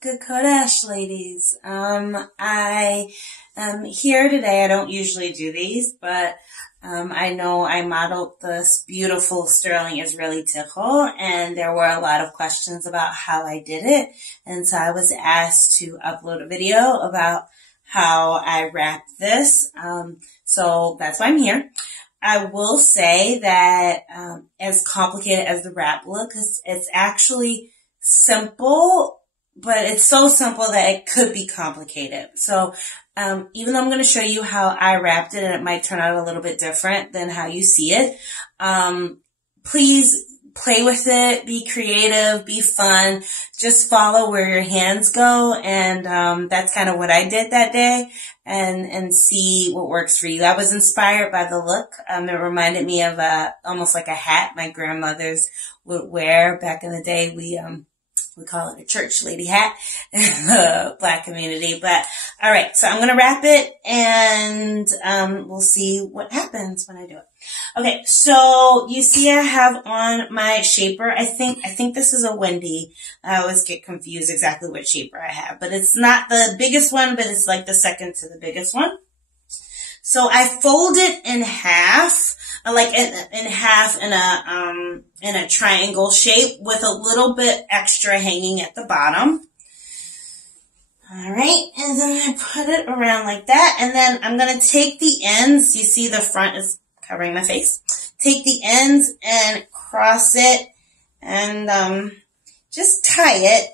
Good Kodash, ladies. I am here today. I don't usually do these, but I know I modeled this beautiful sterling Israeli tickle, and there were a lot of questions about how I did it. And so I was asked to upload a video about how I wrapped this. So that's why I'm here. I will say that as complicated as the wrap looks, it's actually simple, but it's so simple that it could be complicated. So even though I'm going to show you how I wrapped it, and it might turn out a little bit different than how you see it, please play with it, be creative, be fun, just follow where your hands go, and that's kind of what I did that day, and see what works for you. I was inspired by the look. It reminded me of almost like a hat my grandmothers would wear back in the day. We call it a church lady hat in the Black community. But all right, so I'm going to wrap it, and we'll see what happens when I do it. Okay, so you see I have on my shaper. I think this is a Wendy. I always get confused exactly what shaper I have, but it's not the biggest one, but it's like the second to the biggest one. So I fold it in half, like in half in a triangle shape with a little bit extra hanging at the bottom. All right, and then I put it around like that, and then I'm going to take the ends. You see the front is covering my face. Take the ends and cross it, and just tie it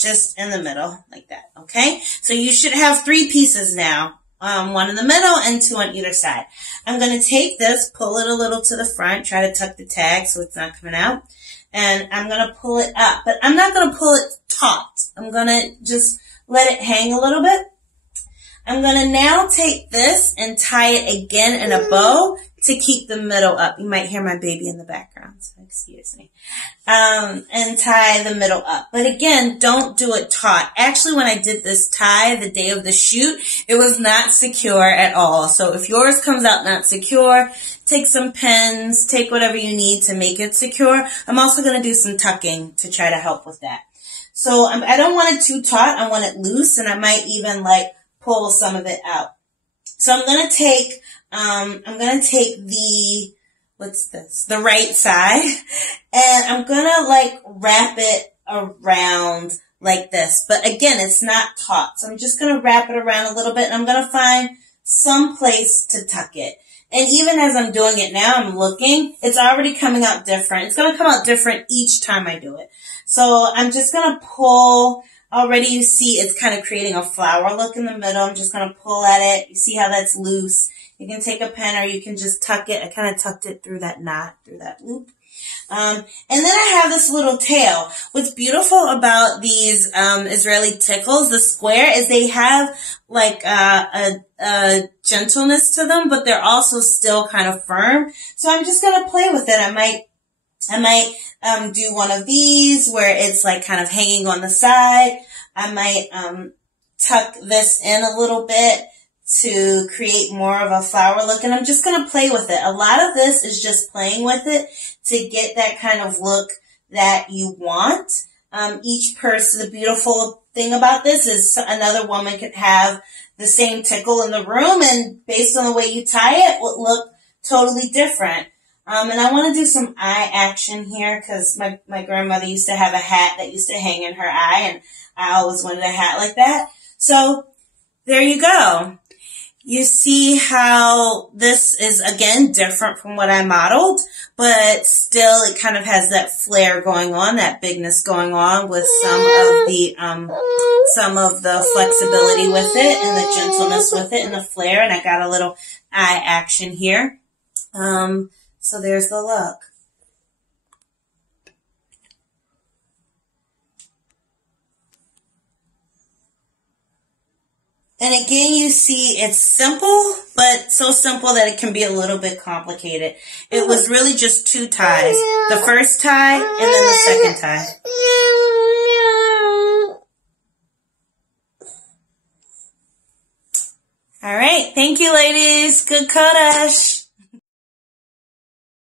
just in the middle like that, okay? So you should have 3 pieces now. One in the middle and 2 on either side. I'm going to take this, pull it a little to the front, try to tuck the tag so it's not coming out, and I'm going to pull it up, but I'm not going to pull it taut. I'm going to just let it hang a little bit. I'm going to now take this and tie it again in a bow to keep the middle up. You might hear my baby in the background, so excuse me. And tie the middle up. But again, don't do it taut. Actually, when I did this tie the day of the shoot, it was not secure at all. So if yours comes out not secure, take some pins, take whatever you need to make it secure. I'm also going to do some tucking to try to help with that. So I don't want it too taut. I want it loose, and I might even like pull some of it out. So I'm going to take the, what's this? The right side, and I'm going to like wrap it around like this. But again, it's not taut. So I'm just going to wrap it around a little bit, and I'm going to find some place to tuck it. And even as I'm doing it now, I'm looking, it's already coming out different. It's going to come out different each time I do it. So I'm just going to pull. Already you see it's kind of creating a flower look in the middle. I'm just going to pull at it. You see how that's loose. You can take a pen or you can just tuck it. I kind of tucked it through that knot, through that loop. And then I have this little tail. What's beautiful about these Israeli tickles, the square, is they have like a gentleness to them, but they're also still kind of firm. So I'm just going to play with it. I might do one of these where it's like kind of hanging on the side. I might tuck this in a little bit to create more of a flower look, and I'm just going to play with it. A lot of this is just playing with it to get that kind of look that you want. Each person, the beautiful thing about this is another woman could have the same tickle in the room, and based on the way you tie it, will look totally different. And I want to do some eye action here because my grandmother used to have a hat that used to hang in her eye, and I always wanted a hat like that. So there you go. You see how this is, again, different from what I modeled, but still it kind of has that flair going on, that bigness going on with some of the flexibility with it and the gentleness with it and the flair. And I got a little eye action here. So there's the look. And again, you see it's simple, but so simple that it can be a little bit complicated. It was really just 2 ties. The first tie and then the second tie. All right. Thank you, ladies. Good Kodash.